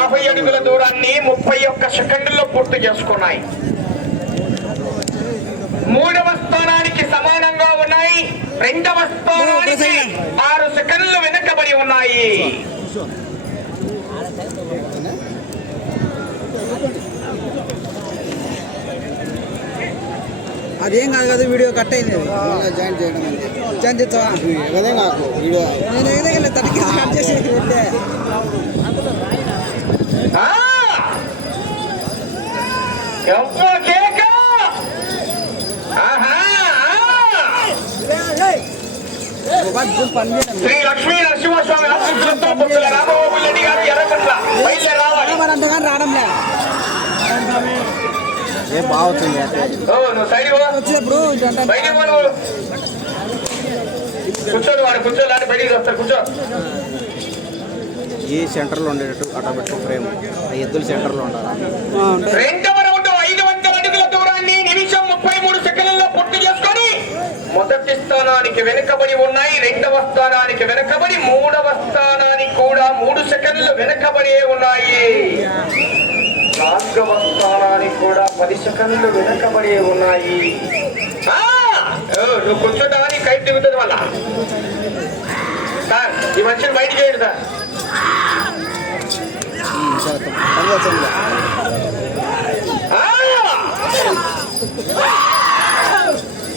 యాభై అడుగుల దూరాన్ని ముప్పై ఒక్క సెకండ్లో పూర్తి చేసుకున్నాయి. మూడవ స్థానానికి సమానంగా ఉన్నాయి. రెండవ స్థానానికి ఆరు సెకండ్లు వెనకబడి ఉన్నాయి. అదేం కాదు కదా వీడియో కట్ అయింది. జాయిన్ చేయడం జాయిన్ చేస్తావా? కదే నాకు వీడియో. నేను ఏదైనా తనకి కట్ చేసి ఎవ్వ కేక! శ్రీ లక్ష్మీ నరసింహస్వామి ఆశీస్సులతో రామబాబు రెడ్డి గారు బయలుదేరి రావాలి. రావడంలే. ఏ నువ్వు సైడ్. వచ్చినప్పుడు నువ్వు. కూర్చోడు వాడు కూర్చోలేని బయటికి వస్తారు కూర్చో. ఈ సెంటర్లో ఉండేటట్టు అట్లా పెట్టుకో ఫ్రేమ్. ఆ ఎద్దుల సెంటర్లో ఉండాలి. రెండవ రౌండ్ ఐదు వందల అడుగుల దూరాన్ని నిమిషం ముప్పై మూడు సెకండ్లలో పూర్తి చేసుకొని మొదటి స్థానానికి వెనుకబడి ఉన్నాయి. రెండవ స్థానానికి వెనుకబడి మూడవ స్థానానికి కూడా మూడు సెకండ్లు వెనుకబడి ఉన్నాయి. నాలుగవ స్థానానికి కూడా పది సెకండ్లు వెనుకబడి ఉన్నాయి. నువ్వు కూర్చోటానికి కైట్ దిగుతుంది వాళ్ళ సార్ ఈ మనిషిని బయట చేయండి సార్. శాతం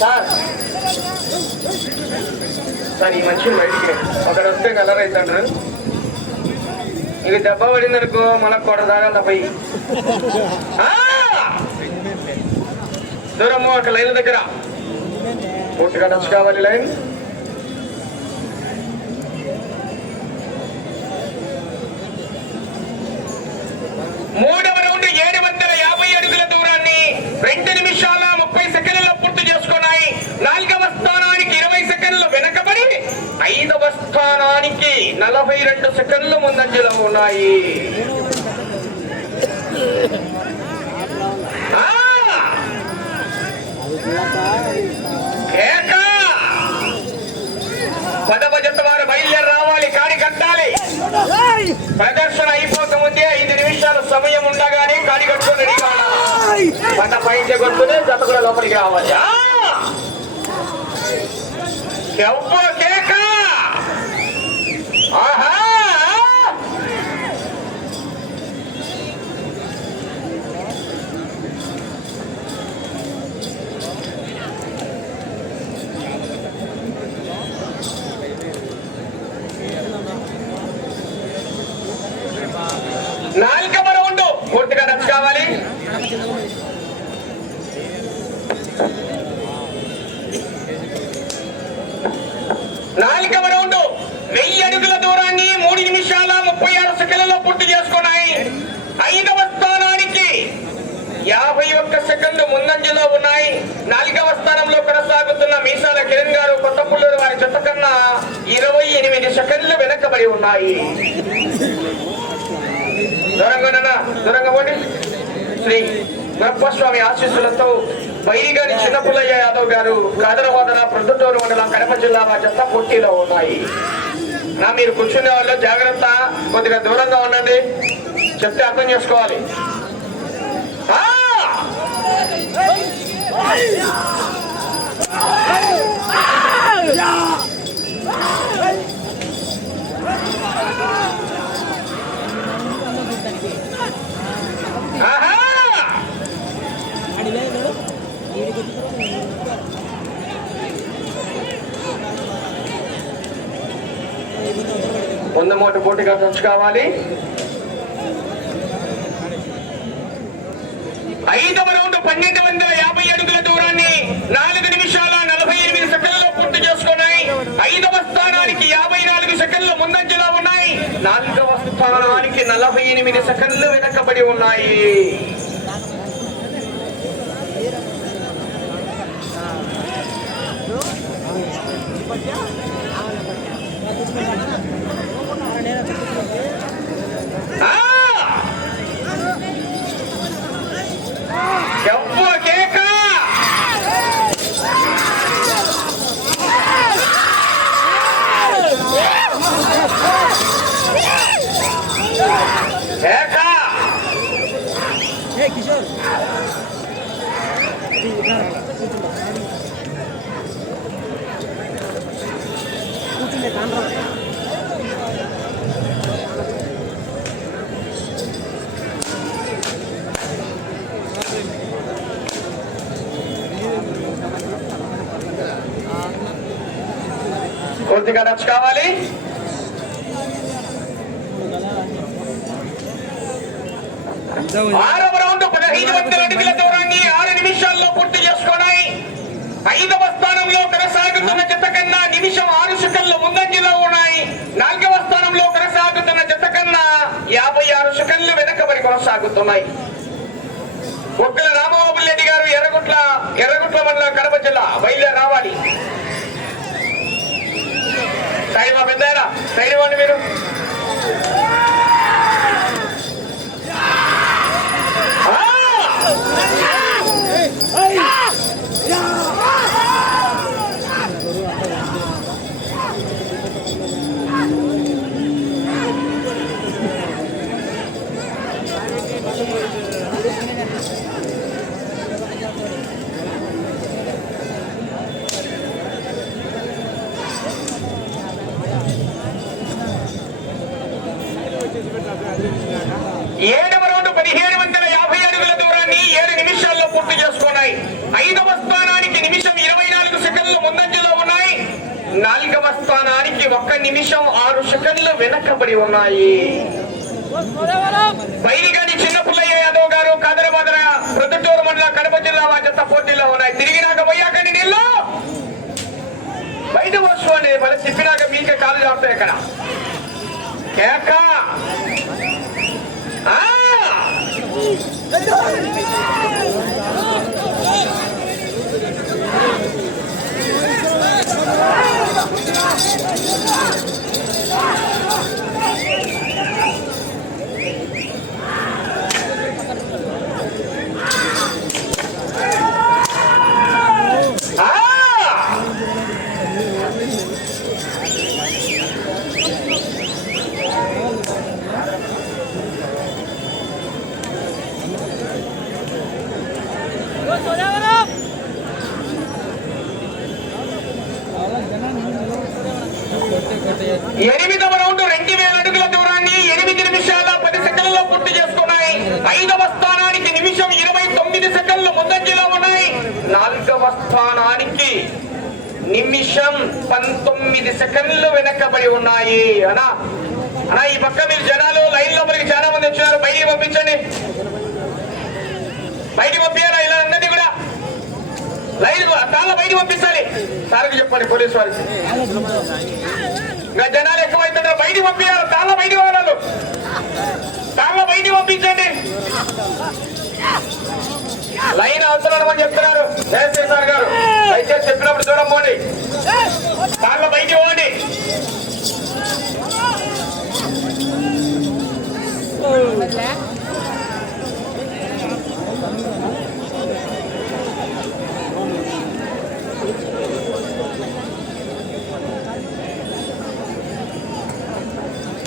సార్. సార్ ఈ మనిషిని బయటికి అక్కడ వస్తే కలర్ అవుతాడు. ఇది దెబ్బ పడిందనుకో మన కొడ తాగాల పోయి దూరము ఒక లైన్ దగ్గర. పూర్తిగా టచ్ కావాలి లైన్. మూడవ రౌండ్ ఏడు వందల యాభై అడుగుల దూరాన్ని రెండు నిమిషాల ముప్పై సెకండ్లలో పూర్తి చేసుకున్నాయి. నాలుగవ స్థానానికి ఇరవై సెకండ్లు వెనకబడి ఐదవ స్థానానికి నలభై రెండు సెకండ్లు ముందంజలో ఉన్నాయి. పదవ జత వారు బయలుదేరి రావాలి. కాడికి ప్రదర్శన అయిపోకముందే ఐదు నిమిషాల సమయం ఉండగానే కాడి కట్టుకొని రెడీ కావాలి పంట పైకి కొట్టుకుని జత కూడా లోపలికి రావాలి. ఆ! ఎవ్వ కేక ఆహా నాలుగవ రౌండ్ పూర్తిగా కావాలి? నాలుగవ రౌండ్ వెయ్యి అడుగుల దూరాన్ని మూడు నిమిషాల ముప్పై ఆరు సెకండ్లలో పూర్తి చేసుకున్నాయి. ఐదవ స్థానానికి యాభై ఒక్క సెకండ్లు ముందంజలో ఉన్నాయి. నాలుగవ స్థానంలో కొనసాగుతున్న మీసాల కిరణ్ గారు కొత్తపుల్లూరు వారి జత కన్నా ఇరవై ఎనిమిది సెకండ్లు వెనకబడి ఉన్నాయి. దూరంగా ఉన్నానా? దూరంగా పోండి శ్రీ గురప్పస్వామి ఆశీస్సులతో బైరిగాని చిన్నపుల్లయ్య యాదవ్ గారు కాదరవాదన ప్రొద్దుటూరు మండలం కడప జిల్లా మా చెత్త పోటీలో ఉన్నాయి నా మీరు కూర్చునే వాళ్ళు జాగ్రత్త కొద్దిగా దూరంగా ఉండండి చెప్తే అర్థం చేసుకోవాలి Yeah! వంద మూట పోటీగా కావాలి. ఐదవ రౌండ్ పన్నెండు వందల యాభై అడుగుల దూరాన్ని నాలుగు నిమిషాలు ఐదవ స్థానానికి యాభై నాలుగు సెకండ్లు ముందంజలో ఉన్నాయి నాలుగవ స్థానానికి నలభై ఎనిమిది సెకండ్లు వెనకబడి ఉన్నాయి కొద్దిగా టచ్ కావాలి ఆరవ రౌండ్ పదహైదు వందల అడుగుల దూరాన్ని ఆరు నిమిషాల్లో పూర్తి చేసుకున్నాయి. ఐదవ స్థానంలో కొనసాగుతున్న జత కన్నా నిమిషం ఆరు సెకండ్లు ముందంజలో ఉన్నాయి. నాలుగవ స్థానంలో కొనసాగుతున్న జత కన్నా యాభై ఆరు సెకండ్లు వెనకబడి కొనసాగుతున్నాయి. ఒక్కల రామబాబు రెడ్డి గారు ఎర్రగుట్ల ఎర్రగుట్ల మండలం కడప జిల్లా బయలుదేరి రావాలి. సైడ్ మా పెద్ద సైడ్ ఇవ్వండి మీరు ఆ! ఏడవ రౌండ్ పదిహేడు వందల యాభై అడుగుల దూరాన్ని ఏడు పూర్తి చేసుకున్నాయి. ఐదవ స్థానానికి నిమిషం ఇరవై నాలుగు సెకండ్లు ముందంజలో ఉన్నాయి. నాలుగవ స్థానానికి ఒక్క నిమిషం ఆరు సెకండ్లు వెనకబడి ఉన్నాయి. బైరిగాని చిన్న పుల్లయ్య యాదవ్ గారు కాదరబాదర ప్రొద్దుటూరు మండల కడప జిల్లా వాజంత పోటీలో ఉన్నాయి. తిరిగినాక పోయాకండి నీళ్ళు. బయట వస్తు అనేది మన చెప్పినాక మీకే కాలు జాపుతాయి ఇక్కడ. కేక. ఆ! ఎనిమిదవ రౌండ్ రెండు వేల అడుగుల దూరాన్ని ఎనిమిది నిమిషాల పది సెకండ్లలో పూర్తి చేసుకున్నాయి. ఐదవ స్థానానికి నిమిషం ఇరవై తొమ్మిది సెకండ్లు ముందంజలో ఉన్నాయి. నాలుగవ స్థానానికి నిమిషం పంతొమ్మిది సెకండ్లు వెనకబడి ఉన్నాయి. అనా అనా ఈ పక్క మీరు జనాలు లైన్ లోపలికి చాలా మంది వచ్చినారు. బయటికి పంపించండి. బయటికి పంపించారా లైన్ తాళ్ళ బయట పంపించాలి సార్కి చెప్పండి పోలీసు వారికి. ఇంకా జనాలు ఎక్కువైతున్నారు బయటికి పంపించారు తాళ్ళ బయటికి వాళ్ళు తాళ్ళ బయటికి పంపించండి. లైన్ అవసరం అని చెప్తున్నారు. జయశ్రీ సార్ గారు దయచేసి చెప్పినప్పుడు దూరం పోండి తాళ్ళ బయటికి పోండి.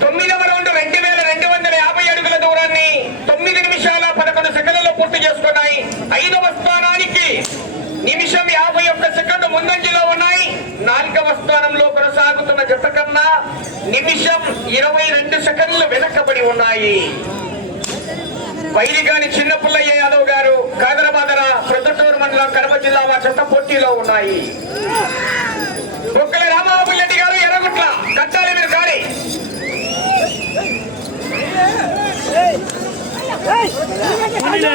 తొమ్మిదవ రౌండ్ రెండు వేల రెండు వందల యాభై అడుగుల దూరాన్ని తొమ్మిది నిమిషాల పదకొండు సెకండ్లలో పూర్తి చేసుకున్నాయి ఐదవ స్థానానికి నిమిషం యాభై ఒక్క సెకండ్ ముందంజలో ఉన్నాయి నాలుగవ స్థానంలో కొనసాగుతున్న జత కన్నా నిమిషం ఇరవై రెండు సెకండ్లు వెనకబడి ఉన్నాయి వైదిగాని చిన్నపుల్లయ్య యాదవ్ గారు కాదరబాదర ప్రొద్దుటూరు మండలం కడప జిల్లా మా చెత్త పోటీలో ఉన్నాయి బొక్కల రామబాబు రెడ్డి గారు ఎర్రగుట్ల కట్టాలి మీరు కానీ సమయం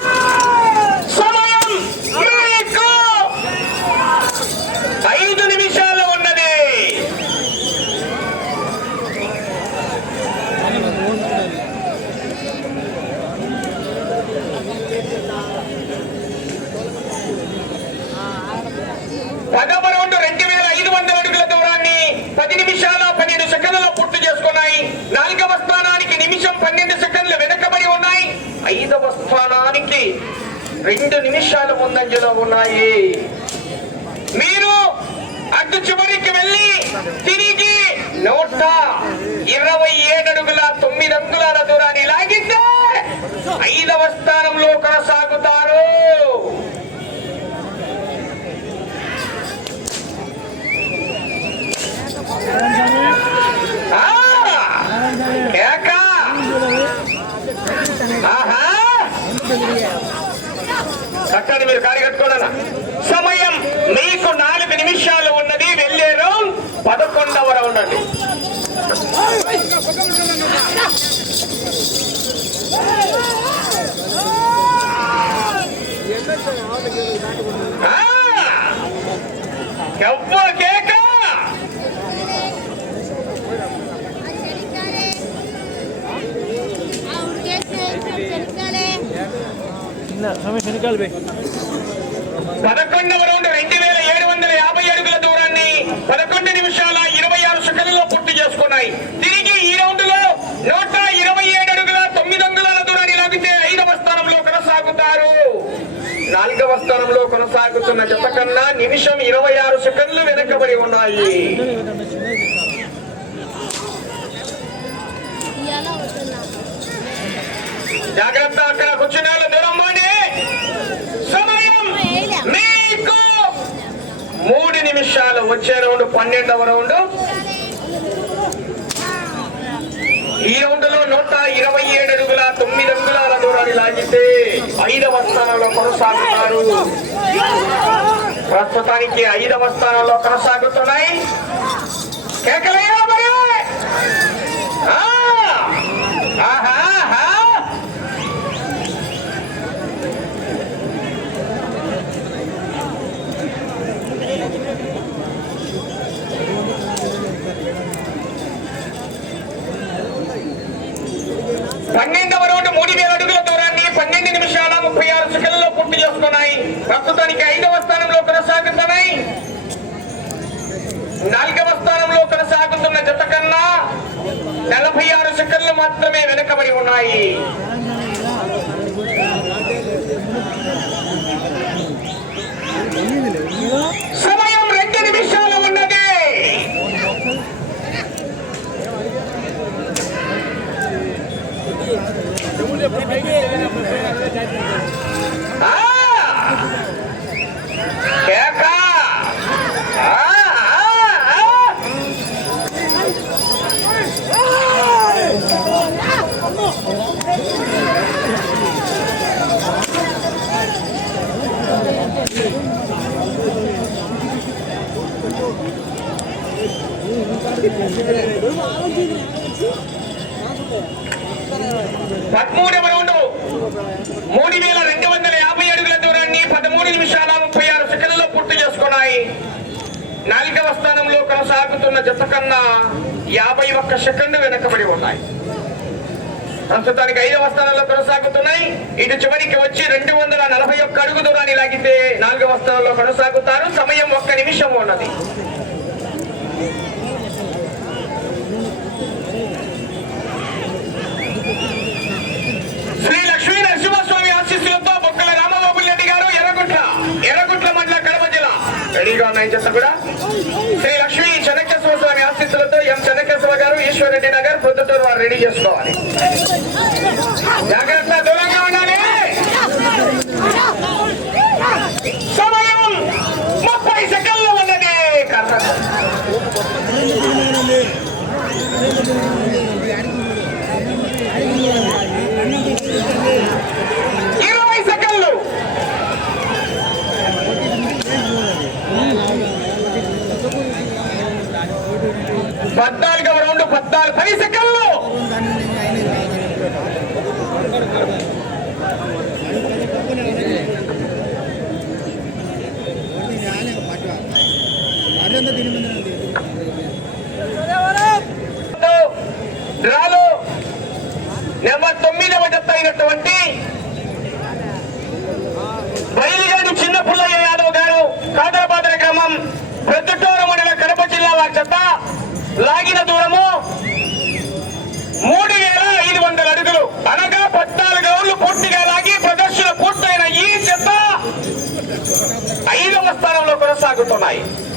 ఉన్నాయి. మీరు అటు చివరికి వెళ్ళి తిరిగి నూట ఇరవై ఏడు అడుగుల తొమ్మిది అంగుళాల దూరాన్ని లాగితే ఐదవ స్థానంలో కొనసాగుతారు. ఆహా! చక్కని మీరు కారి సమయం మీకు నాలుగు నిమిషాలు ఉన్నది. వెళ్ళారు పదకొండవ రౌండ్ అండి ఆ! ఎవ్వ కేక రమేష్ వెనకాల పోయి పదకొండవ రౌండ్ రెండు వేల ఏడు వందల యాభై అడుగుల దూరాన్ని పదకొండు నిమిషాల ఇరవై ఆరు సెకండ్లలో పూర్తి చేసుకున్నాయి. తిరిగి ఈ రౌండ్లో నూట ఇరవై ఏడు అడుగుల తొమ్మిది అంగుళాల దూరాన్ని లాగితే ఐదవ స్థానంలో కొనసాగుతారు. నాలుగవ స్థానంలో కొనసాగుతున్న జత కన్నా నిమిషం ఇరవై ఆరు సెకండ్లు వెనకబడి ఉన్నాయి. జాగ్రత్త అక్కడ కూర్చున్నారు వాళ్ళు దూరం పోండి. సమయం మీకు మూడు నిమిషాలు వచ్చే రౌండ్ పన్నెండవ రౌండ్. ఈ రౌండ్లో నూట ఇరవై ఏడు అడుగుల తొమ్మిది అంగుళాల దూరాన్ని లాగితే ఐదవ స్థానంలో కొనసాగుతారు. ప్రస్తుతానికి ఐదవ స్థానంలో కొనసాగుతున్నాయి. కేకలే మరి ఆ! ఆహా ఆహా! పన్నెండవ రౌండ్ మూడు వేల అడుగుల దూరాన్ని పన్నెండు నిమిషాల ముప్పై ఆరు సెకండ్లో పూర్తి చేసుకున్నాయి ప్రస్తుతానికి ఐదవ స్థానంలో కొనసాగుతున్నాయి నాలుగవ స్థానంలో కొనసాగుతున్న జత కన్నా నలభై ఆరు సెకండ్లు మాత్రమే వెనకబడి ఉన్నాయి Yeah రెండు నిమిషాలు ఉన్నది ఆ! కేక! ఆ! ఆ! ఆ! పదమూడవ రౌండ్ మూడు వేల రెండు వందల యాభై అడుగుల దూరాన్ని పదమూడు నిమిషాల ముప్పై ఆరు సెకండ్లలో పూర్తి చేసుకున్నాయి. నాలుగవ స్థానంలో కొనసాగుతున్న జత కన్నా యాభై ఒక్క సెకండ్ వెనకబడి ఉన్నాయి. ప్రస్తుతానికి ఐదవ స్థానంలో కొనసాగుతున్నాయి. ఇటు చివరికి వచ్చి రెండు వందల నలభై ఒక్క అడుగు దూరాన్ని లాగితే నాలుగవ స్థానంలో కొనసాగుతారు. సమయం ఒక్క నిమిషం ఉన్నది శ్రీ లక్ష్మీ నరసింహస్వామి ఆశీస్సులతో బొక్కల రామబాబు రెడ్డి గారు ఎర్రగుట్ల ఎర్రగుట్ల మండల కడప జిల్లా రెడీగా కూడా. శ్రీ లక్ష్మీ చెనకేశ్వర స్వామి ఆశీస్సులతో ఎం చెనకేశ్వర గారు ఈశ్వరరెడ్డి నగర్ పొద్దుటూరు వారు రెడీ చేసుకోవాలి. జాగ్రత్త దూరంగా ఉండాలి. సమయం ముప్పై సెకండ్లు ఉన్నది. కర్ర ఇరవై సెకండ్లు పద్నాలుగవ రౌండ్ పద్నాలుగు పది సెకండ్లు. essa água, toma.